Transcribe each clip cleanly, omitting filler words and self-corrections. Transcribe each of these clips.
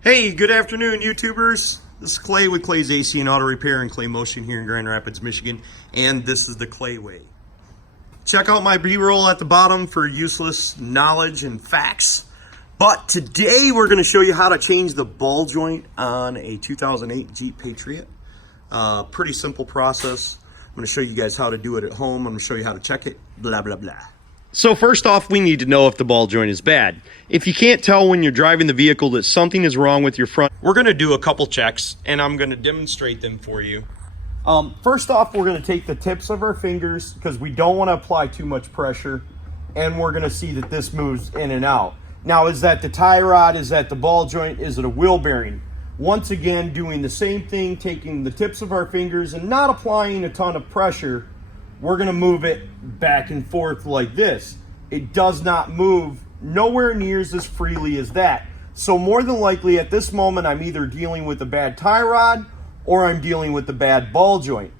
Hey, good afternoon, YouTubers. This is Clay with Clay's AC and Auto Repair and Clay Motion here in Grand Rapids, Michigan, and this is the Clay Way. Check out my B-roll at the bottom for useless knowledge and facts. But today we're going to show you how to change the ball joint on a 2008 Jeep Patriot. Pretty simple process. I'm going to show you guys how to do it at home. I'm going to show you how to check it, blah, blah, blah. So first off, we need to know if the ball joint is bad. If you can't tell when you're driving the vehicle that something is wrong with your front, we're going to do a couple checks and I'm going to demonstrate them for you. First off, we're going to take the tips of our fingers because we don't want to apply too much pressure, and we're going to see that this moves in and out. Now, is that the tie rod? Is that the ball joint? Is it a wheel bearing? Once again, doing the same thing, taking the tips of our fingers and not applying a ton of pressure, we're going to move it back and forth like this. It does not move nowhere near as freely as that. So more than likely at this moment, I'm either dealing with a bad tie rod or I'm dealing with the bad ball joint.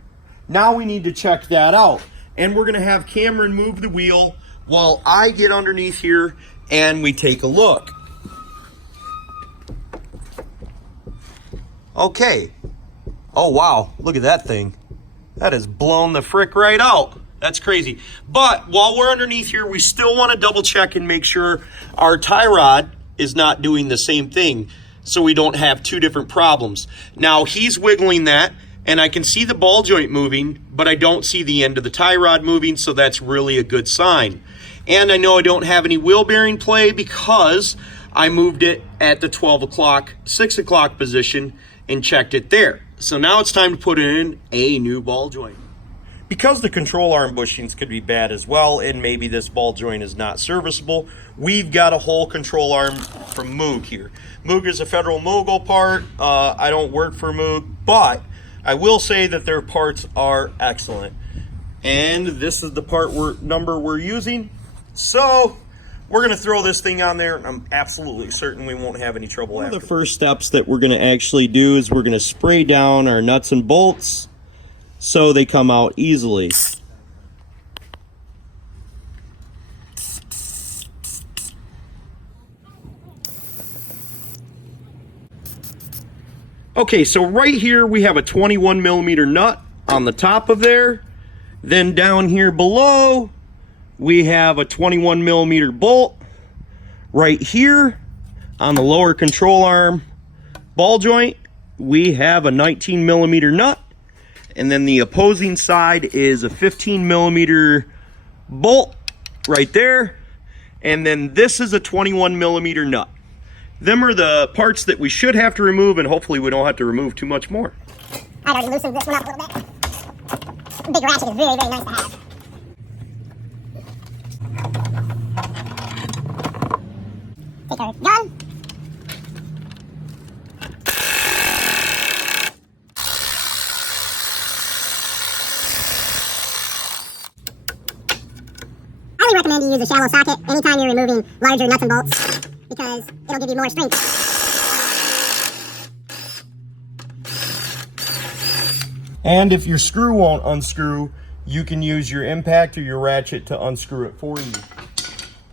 Now we need to check that out. And we're going to have Cameron move the wheel while I get underneath here and we take a look. Okay. Oh, wow. Look at that thing. That has blown the frick right out. That's crazy. But while we're underneath here, we still want to double check and make sure our tie rod is not doing the same thing so we don't have two different problems. Now he's wiggling that and I can see the ball joint moving, but I don't see the end of the tie rod moving, so that's really a good sign. And I know I don't have any wheel bearing play because I moved it at the 12 o'clock, 6 o'clock position and checked it there. So now it's time to put in a new ball joint. Because the control arm bushings could be bad as well, and maybe this ball joint is not serviceable, we've got a whole control arm from Moog here. Moog is a Federal Mogul part. I don't work for Moog, but I will say that their parts are excellent. And this is the part number we're using. So we're going to throw this thing on there. I'm absolutely certain we won't have any trouble. One of the first steps that we're going to actually do is we're going to spray down our nuts and bolts so they come out easily. Okay, so right here we have a 21 millimeter nut on the top of there. Then down here below we have a 21 millimeter bolt. Right here on the lower control arm ball joint, we have a 19 millimeter nut. And then the opposing side is a 15 millimeter bolt right there. And then this is a 21 millimeter nut. Them are the parts that we should have to remove, and hopefully we don't have to remove too much more. I've already loosened this one up a little bit. The big ratchet is very, very nice to have. Take our gun. I would recommend you use a shallow socket anytime you're removing larger nuts and bolts because it'll give you more strength. And if your screw won't unscrew, you can use your impact or your ratchet to unscrew it for you.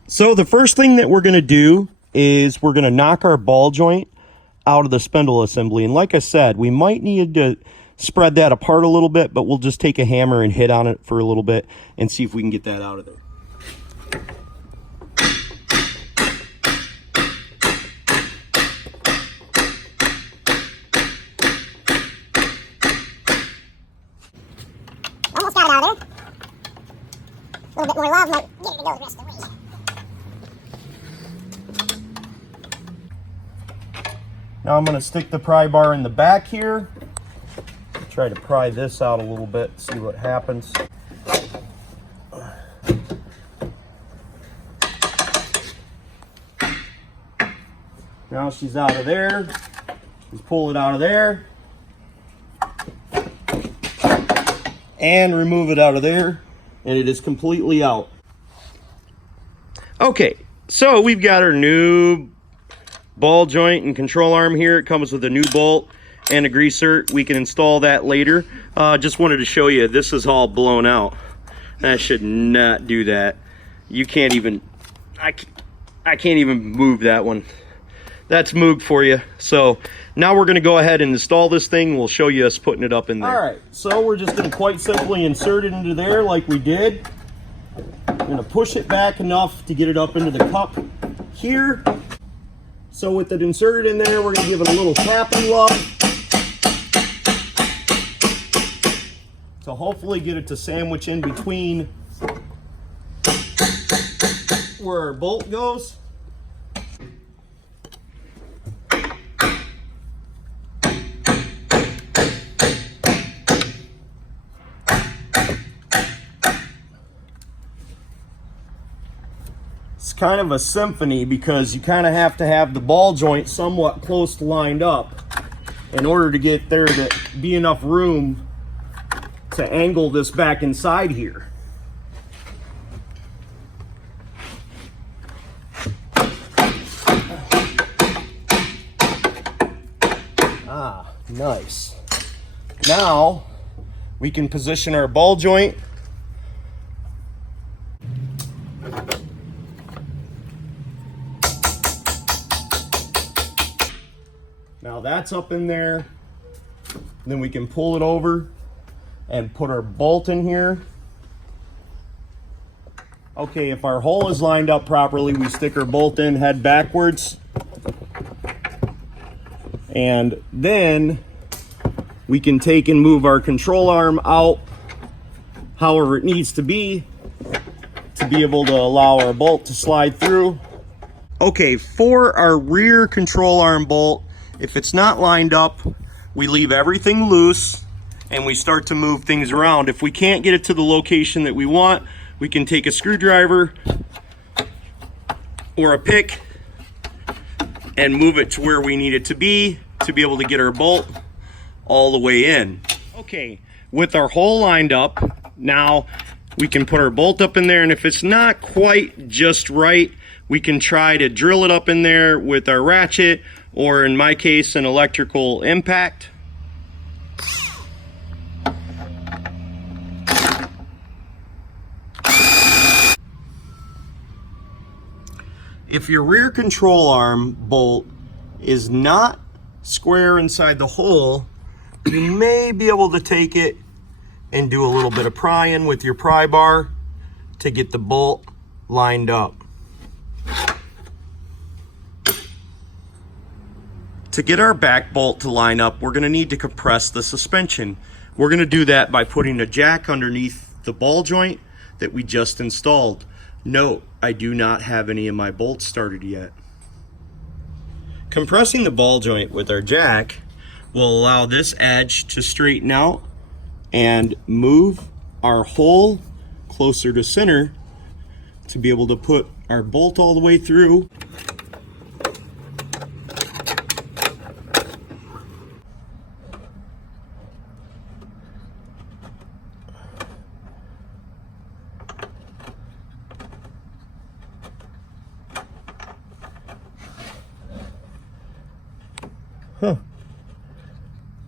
So the first thing that we're going to do is we're going to knock our ball joint out of the spindle assembly. And like I said, we might need to spread that apart a little bit, but we'll just take a hammer and hit on it for a little bit and see if we can get that out of there. Almost got it out of there. A little bit more love might get it to go the rest of the way. Now I'm going to stick the pry bar in the back here. Try to pry this out a little bit, see what happens. Now she's out of there. Let's pull it out of there. And remove it out of there. And it is completely out. Okay, so we've got our new ball joint and control arm here. It comes with a new bolt and a greaser. We can install that later. Just wanted to show you, this is all blown out. I should not do that. You can't even, I can't even move that one. that's Moog for you. So now we're going to go ahead and install this thing. We'll show you us putting it up in there. All right, so we're just going to quite simply insert it into there like we did. I'm going to push it back enough to get it up into the cup here. So with it inserted in there, we're going to give it a little tap and love to hopefully get it to sandwich in between where our bolt goes. It's kind of a symphony because you kind of have to have the ball joint somewhat close to lined up in order to get there to be enough room to angle this back inside here. Ah, nice. Now we can position our ball joint. Now that's up in there. Then we can pull it over and put our bolt in here. Okay, if our hole is lined up properly, we stick our bolt in head backwards. And then we can take and move our control arm out however it needs to be able to allow our bolt to slide through. Okay, for our rear control arm bolt, if it's not lined up, we leave everything loose and we start to move things around. If we can't get it to the location that we want, we can take a screwdriver or a pick and move it to where we need it to be able to get our bolt all the way in. Okay, with our hole lined up, now we can put our bolt up in there, and if it's not quite just right, we can try to drill it up in there with our ratchet, or in my case, an electrical impact. If your rear control arm bolt is not square inside the hole, you may be able to take it and do a little bit of prying with your pry bar to get the bolt lined up. To get our back bolt to line up, we're going to need to compress the suspension. We're going to do that by putting a jack underneath the ball joint that we just installed. Note, I do not have any of my bolts started yet. Compressing the ball joint with our jack will allow this edge to straighten out and move our hole closer to center to be able to put our bolt all the way through.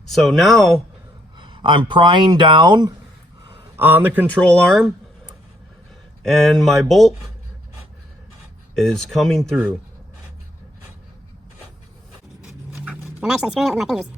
So now I'm prying down on the control arm and my bolt is coming through. I'm actually screwing it with my fingers.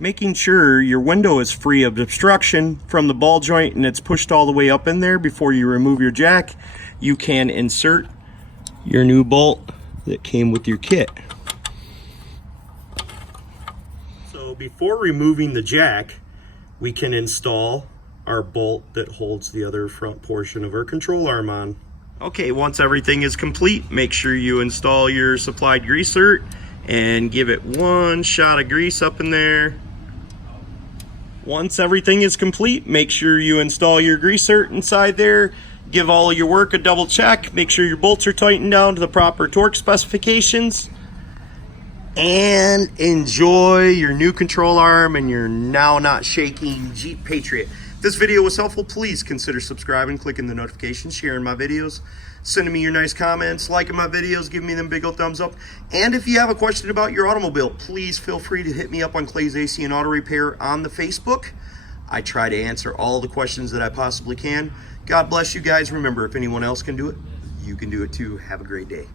Making sure your window is free of obstruction from the ball joint and it's pushed all the way up in there before you remove your jack, you can insert your new bolt that came with your kit. So before removing the jack, we can install our bolt that holds the other front portion of our control arm on. Okay, once everything is complete, make sure you install your supplied greaser and give it one shot of grease up in there. Once everything is complete, make sure you install your greaser inside there. Give all of your work a double check. Make sure your bolts are tightened down to the proper torque specifications. and enjoy your new control arm and your now not shaking Jeep Patriot. If this video was helpful, please consider subscribing, clicking the notifications, sharing my videos, sending me your nice comments, liking my videos, giving me them big old thumbs up. And if you have a question about your automobile, please feel free to hit me up on Clay's AC and Auto Repair on the Facebook. I try to answer all the questions that I possibly can. God bless you guys. Remember, if anyone else can do it, you can do it too. Have a great day.